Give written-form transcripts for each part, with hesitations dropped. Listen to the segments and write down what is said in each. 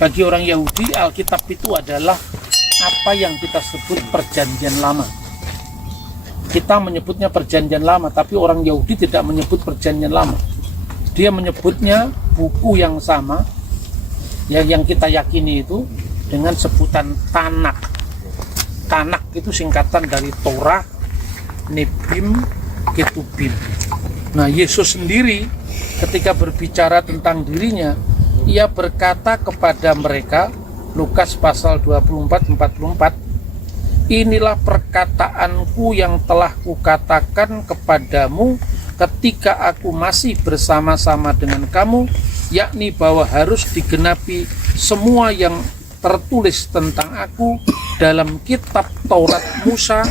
Bagi orang Yahudi, Alkitab itu adalah apa yang kita sebut perjanjian lama. Kita menyebutnya perjanjian lama, tapi orang Yahudi tidak menyebut perjanjian lama. Dia menyebutnya buku yang sama, yang kita yakini itu dengan sebutan Tanakh. Tanakh itu singkatan dari Torah, Nebim, Ketubim. Nah, Yesus sendiri ketika berbicara tentang dirinya, ia berkata kepada mereka, Lukas pasal 24:44, inilah perkataanku yang telah kukatakan kepadamu ketika aku masih bersama-sama dengan kamu, yakni bahwa harus digenapi semua yang tertulis tentang aku dalam kitab Taurat Musa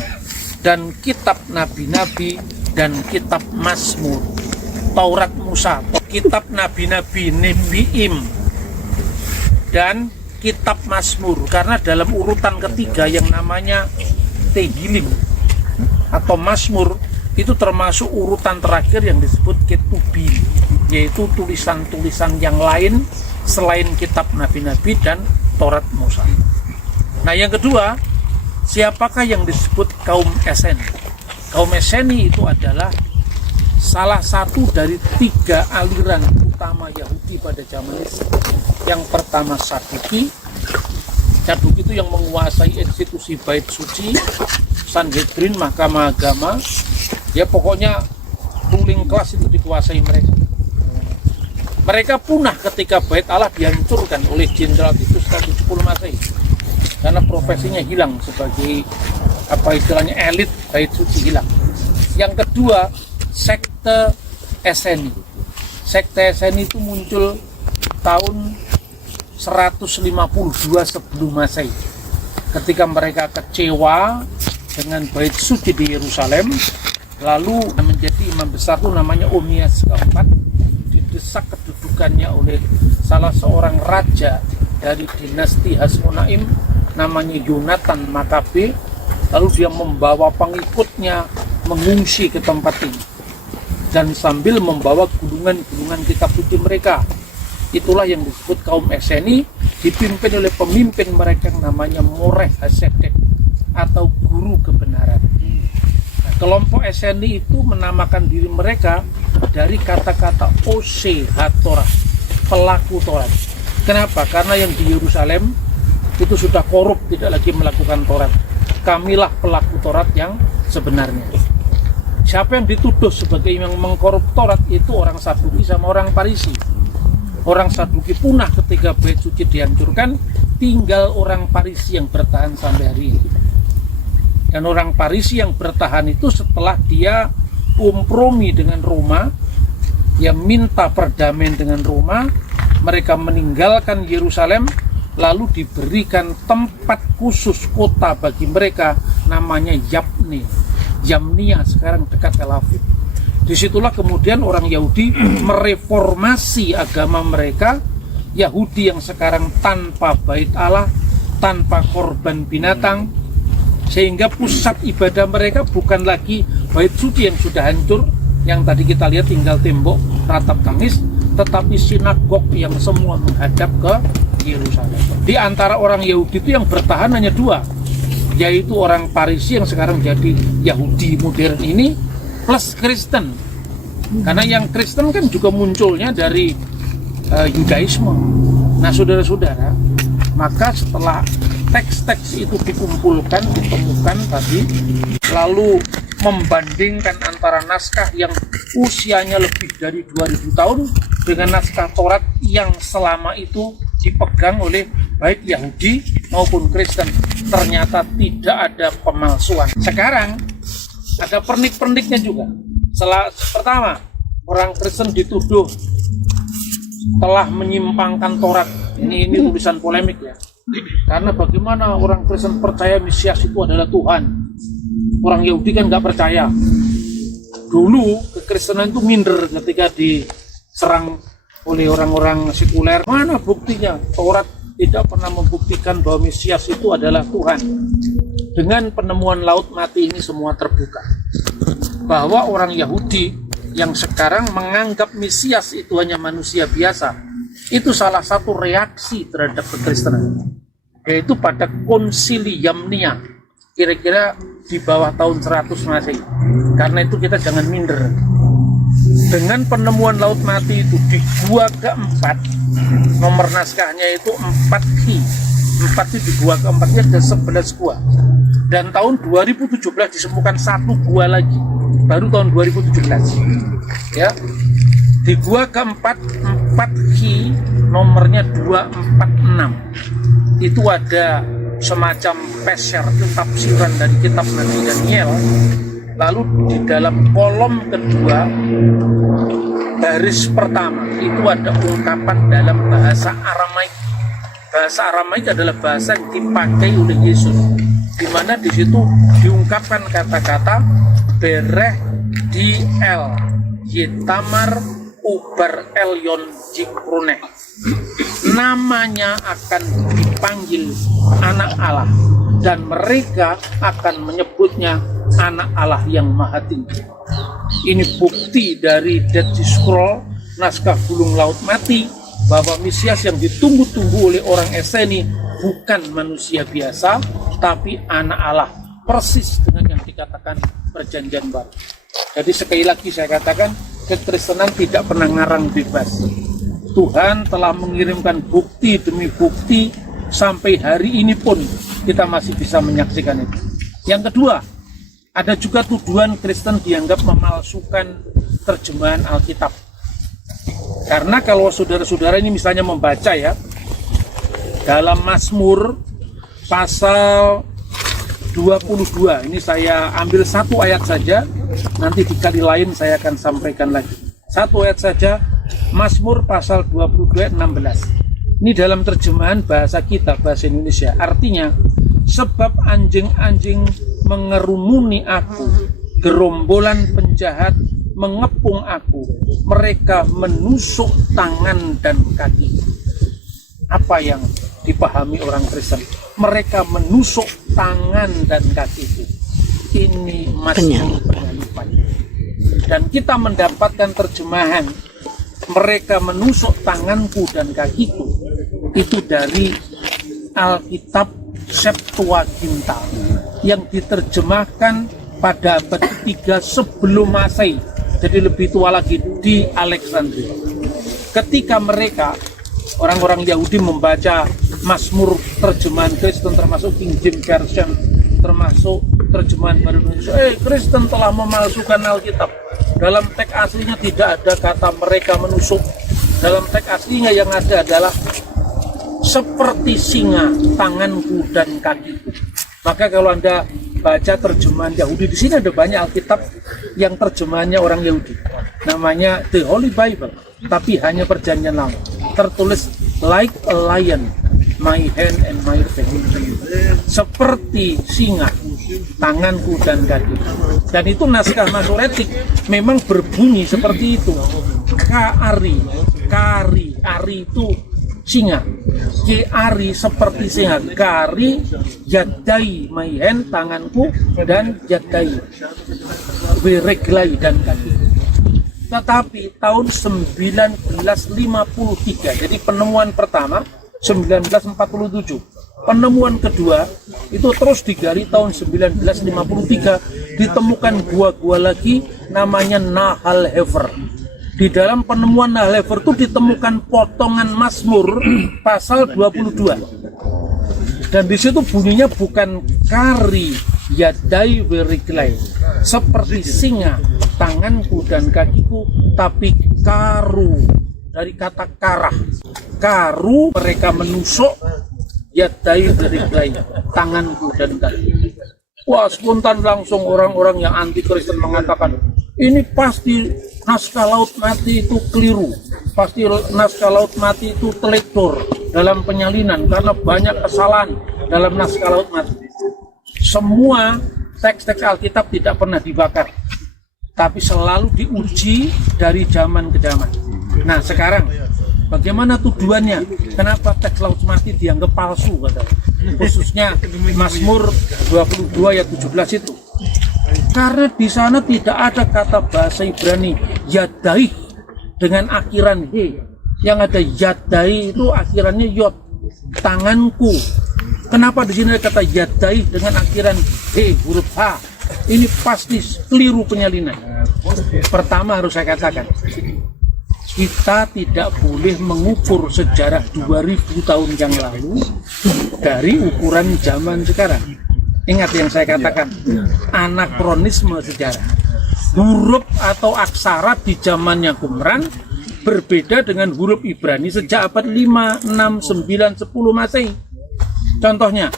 dan kitab Nabi-Nabi dan kitab Mazmur. Taurat Musa, kitab Nabi-Nabi, Nebiim, dan kitab Mazmur, karena dalam urutan ketiga yang namanya Tehilim atau Mazmur itu termasuk urutan terakhir yang disebut Ketubim, yaitu tulisan-tulisan yang lain selain kitab Nabi-Nabi dan Taurat Musa. Nah, yang kedua, siapakah yang disebut kaum Eseni? Kaum Eseni itu adalah salah satu dari 3 aliran utama Yahudi pada zaman itu. Yang pertama Saduki. Saduki itu yang menguasai institusi bait suci, Sanhedrin, mahkamah agama. Ya, pokoknya ruling class itu dikuasai mereka. Mereka punah ketika bait Allah dihancurkan oleh Jenderal Titus tahun 70 Masehi. Karena profesinya hilang sebagai elit bait suci hilang. Yang kedua, sekte Eseni. Sekte Eseni itu muncul tahun 152 sebelum Masehi. Ketika mereka kecewa dengan bait suci di Yerusalem, lalu menjadi imam besar itu namanya Onias keempat, didesak kedudukannya oleh salah seorang raja dari dinasti Hasmonaim namanya Yonatan Makabe. Lalu dia membawa pengikutnya mengungsi ke tempat ini dan sambil membawa gulungan-gulungan kitab suci mereka. Itulah yang disebut kaum Eseni, dipimpin oleh pemimpin mereka yang namanya Moreh Hasedek atau guru kebenaran. Nah, kelompok Eseni itu menamakan diri mereka dari kata-kata Ose HaTorah, pelaku Taurat. Kenapa? Karena yang di Yerusalem itu sudah korup, tidak lagi melakukan Taurat. Kamilah pelaku Taurat yang sebenarnya. Siapa yang dituduh sebagai yang mengkorup Taurat itu orang Saduki sama orang Farisi. Orang Saduki punah ketika bait suci dihancurkan, tinggal orang Farisi yang bertahan sampai hari ini. Dan orang Farisi yang bertahan itu setelah dia kompromi dengan Roma, dia minta perdamaian dengan Roma, mereka meninggalkan Yerusalem, lalu diberikan tempat khusus kota bagi mereka namanya Yamnia, sekarang dekat Tel Aviv. Disitulah kemudian orang Yahudi mereformasi agama mereka. Yahudi yang sekarang tanpa bait Allah, tanpa korban binatang, sehingga pusat ibadah mereka bukan lagi bait suci yang sudah hancur, yang tadi kita lihat tinggal tembok ratap tangis, tetapi sinagog yang semua menghadap ke Yerusalem. Di antara orang Yahudi itu yang bertahan hanya 2, yaitu orang Farisi yang sekarang jadi Yahudi modern ini, plus Kristen. Karena yang Kristen kan juga munculnya dari Yudaisme. Nah, saudara-saudara, maka setelah teks-teks itu dikumpulkan, ditemukan tadi, lalu membandingkan antara naskah yang usianya lebih dari 2000 tahun dengan naskah Taurat yang selama itu dipegang oleh baik Yahudi maupun Kristen, ternyata tidak ada pemalsuan. Sekarang ada pernik-perniknya juga. Pertama, orang Kristen dituduh telah menyimpangkan Taurat. Ini tulisan polemik ya. Karena bagaimana orang Kristen percaya Mesias itu adalah Tuhan, orang Yahudi kan nggak percaya. Dulu kekristenan itu minder ketika diserang oleh orang-orang sekuler. Mana buktinya? Taurat tidak pernah membuktikan bahwa Mesias itu adalah Tuhan. Dengan penemuan Laut Mati ini semua terbuka, bahwa orang Yahudi yang sekarang menganggap Mesias itu hanya manusia biasa, Itu salah satu reaksi terhadap kekristenan, yaitu pada Konsilium Nia, kira-kira di bawah tahun 100 Masehi. Karena itu kita jangan minder. Dengan penemuan Laut Mati itu di gua keempat, nomor naskahnya itu 4 Ki. 4 itu di gua keempatnya ada 11 gua. Dan tahun 2017 ditemukan 1 gua lagi, baru tahun 2017. Ya, di gua keempat 4 Ki, nomornya 246. Itu ada semacam peser, itu tafsiran dari kitab Nabi Daniel. Lalu di dalam kolom kedua, baris pertama, itu ada ungkapan dalam bahasa Aramaik. Bahasa Aramaik adalah bahasa yang dipakai oleh Yesus, di mana di situ diungkapkan kata-kata bereh di el yetamar ubar elyon jikruneh. Namanya akan dipanggil anak Allah, dan mereka akan menyebutnya anak Allah yang maha tinggi. Ini bukti dari Dead Sea Scroll, naskah Gulung Laut Mati, bahwa Mesias yang ditunggu-tunggu oleh orang Esseni bukan manusia biasa, tapi anak Allah, persis dengan yang dikatakan Perjanjian Baru. Jadi sekali lagi saya katakan, kekristenan tidak pernah ngarang bebas. Tuhan telah mengirimkan bukti demi bukti, sampai hari ini pun kita masih bisa menyaksikan itu. Yang kedua, ada juga tuduhan Kristen dianggap memalsukan terjemahan Alkitab. Karena kalau saudara-saudara ini misalnya membaca ya, dalam Mazmur pasal 22, ini saya ambil satu ayat saja, nanti di kali lain saya akan sampaikan lagi. Satu ayat saja, Mazmur pasal 22 ayat 16. Ini dalam terjemahan bahasa kita, bahasa Indonesia. Artinya, sebab anjing-anjing mengerumuni aku, gerombolan penjahat mengepung aku, mereka menusuk tangan dan kaki. Apa yang dipahami orang Kristen? Mereka menusuk tangan dan kakiku. Ini Mazmur penyalipan. Dan kita mendapatkan terjemahan mereka menusuk tanganku dan kakiku itu dari Alkitab Septuaginta yang diterjemahkan pada abad ketiga sebelum Masehi, jadi lebih tua lagi, di Alexandria. Ketika mereka, orang-orang Yahudi, membaca Mazmur terjemahan Kristen, termasuk King James Version, termasuk terjemahan Baru Indonesia, Kristen telah memalsukan Alkitab. Dalam teks aslinya tidak ada kata mereka menusuk. Dalam teks aslinya yang ada adalah seperti singa tanganku dan kakiku. Maka kalau Anda baca terjemahan Yahudi, di sini ada banyak Alkitab yang terjemahannya orang Yahudi. Namanya The Holy Bible, tapi hanya Perjanjian Lama. Tertulis like a lion, my hand and my feet. Seperti singa, tanganku dan kaki. Dan itu naskah Masoretik memang berbunyi seperti itu. Kari, ari itu singa. Ari seperti singa. Kari, yadai, my hand, tanganku, dan yadai, bereglai, dan kaki. Tetapi tahun 1953, jadi penemuan pertama 1947, penemuan kedua itu terus digali tahun 1953, ditemukan gua-gua lagi namanya Nahal Hefer. Di dalam penemuan Nahal Hefer itu ditemukan potongan Mazmur pasal 22. Dan di situ bunyinya bukan kari yadai beriklai, seperti singa tanganku dan kakiku, tapi karu, dari kata karah. Karu, mereka menusuk, yadai beriklai, tanganku dan kaki. Wah, spontan langsung orang-orang yang anti Kristen mengatakan, ini pasti naskah Laut Mati itu keliru, pasti naskah Laut Mati itu teledor dalam penyalinan karena banyak kesalahan dalam naskah Laut Mati. Semua teks-teks Alkitab tidak pernah dibakar, tapi selalu diuji dari zaman ke zaman. Nah sekarang bagaimana tuduhannya? Kenapa teks Laut Mati dianggap palsu? Khususnya Mazmur 22 ayat 17 itu. Karena di sana tidak ada kata bahasa Ibrani yadaih dengan akhiran he, Yang ada yadai itu akhirannya yod, tanganku. Kenapa di sini ada kata yadai dengan akhiran huruf H? Ini pasti keliru penyalinan. Pertama harus saya katakan, kita tidak boleh mengukur sejarah 2000 tahun yang lalu dari ukuran zaman sekarang. Ingat yang saya katakan, anakronisme sejarah. Huruf atau aksara di zamannya Qumran berbeda dengan huruf Ibrani sejak abad 5, 6, 9, 10 Masehi. Contohnya,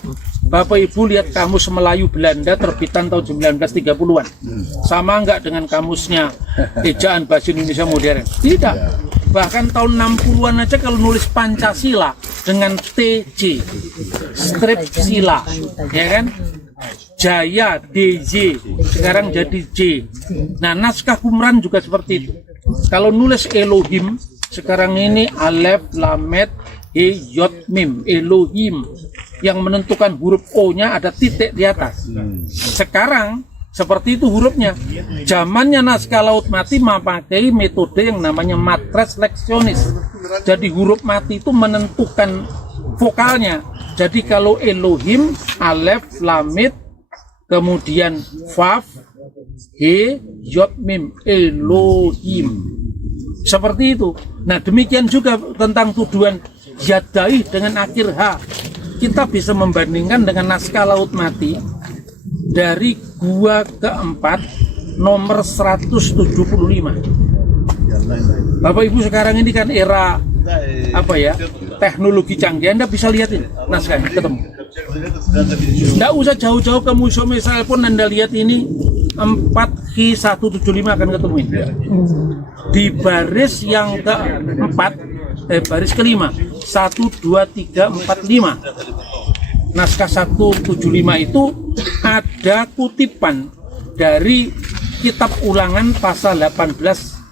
Bapak Ibu lihat kamus Melayu Belanda terbitan tahun 1930-an. Sama enggak dengan kamusnya ejaan bahasa Indonesia modern? Tidak. Bahkan tahun 60-an aja kalau nulis Pancasila dengan TJ, strip sila, ya kan? Jaya, DJ, sekarang jadi J. Nah, naskah Qumran juga seperti itu. Kalau nulis Elohim, sekarang ini Alef, Lamet, He, Yod, Mim, Elohim. Yang menentukan huruf O-nya ada titik di atas. Sekarang seperti itu hurufnya. Zamannya naskah Laut Mati memakai metode yang namanya matres leksionis. Jadi huruf mati itu menentukan vokalnya. Jadi kalau Elohim, Alef, Lamit, kemudian Vav, He, Yod, Mim, Elohim. Seperti itu. Nah, demikian juga tentang tuduhan yadai dengan akhir H. Kita bisa membandingkan dengan naskah Laut Mati dari gua keempat nomor 175. Bapak Ibu sekarang ini kan era apa ya, teknologi canggih. Anda bisa lihat ini naskahnya, ketemu. Nggak usah jauh-jauh ke Museum Israel pun Anda lihat ini 4H175 akan ketemu ini. Di baris yang keempat, baris kelima 1, 2, 3, 4, 5 naskah 175 itu ada kutipan dari kitab ulangan pasal 18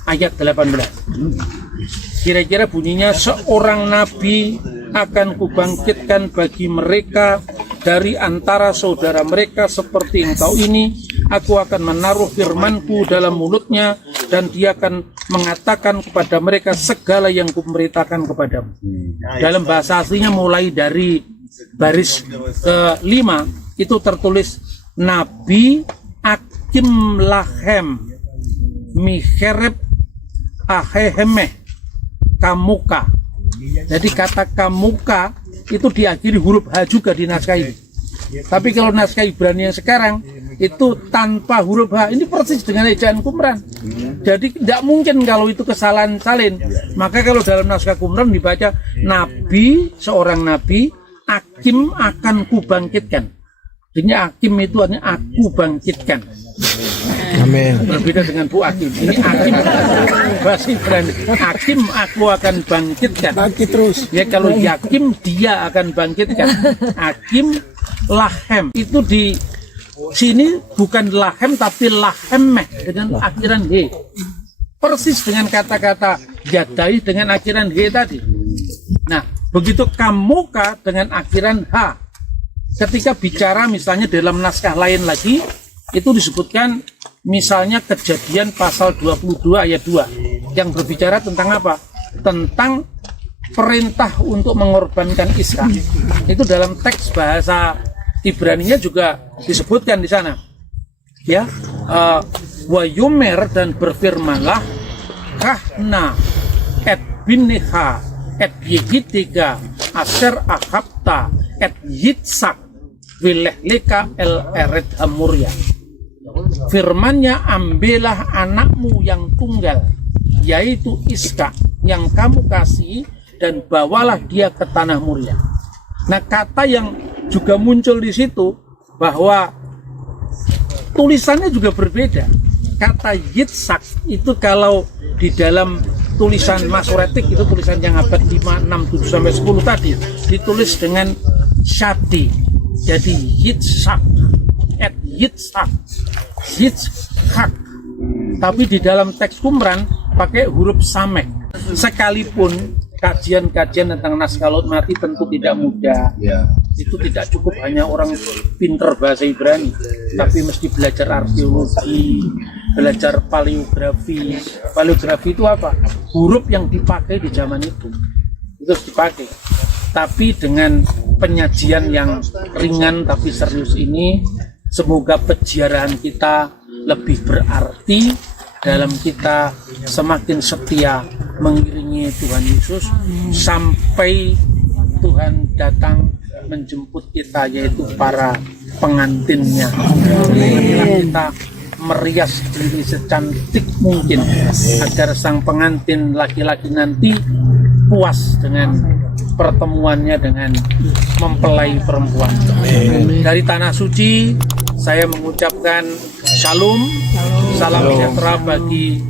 ayat 18. Kira-kira bunyinya, seorang nabi akan kubangkitkan bagi mereka dari antara saudara mereka seperti engkau ini. Aku akan menaruh firmanku dalam mulutnya dan dia akan mengatakan kepada mereka segala yang kuperintahkan kepadamu. Dalam bahasa aslinya mulai dari baris ke-5 itu tertulis Nabi Akim Lahem Mihereb Ahehemeh Kamuka. Jadi kata Kamuka itu diakhiri huruf H juga di naskah ini. Tapi kalau naskah Ibrani yang sekarang itu tanpa huruf H, ini persis dengan ejaan Qumran. Jadi tidak mungkin kalau itu kesalahan salin. Maka kalau dalam naskah Qumran dibaca Nabi, seorang Nabi, Akim akan kubangkitkan. Ini Akim itu artinya aku bangkitkan. Amin. Berbeda dengan Bu Akim. Ini Akim bahasa Ibrani. Akim aku akan bangkitkan. Bangkit terus. Ya kalau Yakim dia akan bangkitkan. Akim Lahem itu di sini bukan Lahem tapi Lahemeh dengan akhiran He. Persis dengan kata-kata yadai dengan akhiran He tadi. Nah, begitu Kamuka dengan akhiran H. Ketika bicara misalnya dalam naskah lain lagi, itu disebutkan misalnya Kejadian pasal 22 ayat 2 yang berbicara tentang apa? Tentang perintah untuk mengorbankan Ishak. Itu dalam teks bahasa Ibraninya juga disebutkan di sana. Ya, wa yumer, dan berfirmanlah kahna et bineha et yehidika aser ahabta et yitsak wilehlika el eret hamurya. Firmannya, ambillah anakmu yang tunggal, yaitu Ishak yang kamu kasih, dan bawalah dia ke tanah Muria. Nah, kata yang juga muncul di situ bahwa tulisannya juga berbeda. Kata Yitzhak itu kalau di dalam tulisan Masoretik, itu tulisan yang abad 5, 6, 7 sampai 10 tadi ditulis dengan syati. Jadi Yitzhak, Yitzhak. Tapi di dalam teks Qumran pakai huruf samek. Sekalipun kajian-kajian tentang naskah Laut Mati tentu tidak mudah. Itu tidak cukup hanya orang pinter bahasa Ibrani, tapi mesti belajar arkeologi, belajar paleografi. Paleografi itu apa? Huruf yang dipakai di zaman itu harus dipakai. Tapi dengan penyajian yang ringan tapi serius ini, semoga peziarahan kita lebih berarti dalam kita semakin setia mengiringi Tuhan Yesus sampai Tuhan datang menjemput kita, yaitu para pengantinnya. Kita merias diri secantik mungkin agar sang pengantin laki-laki nanti puas dengan pertemuannya dengan mempelai perempuan. Dari Tanah Suci saya mengucapkan shalom, salam sejahtera bagi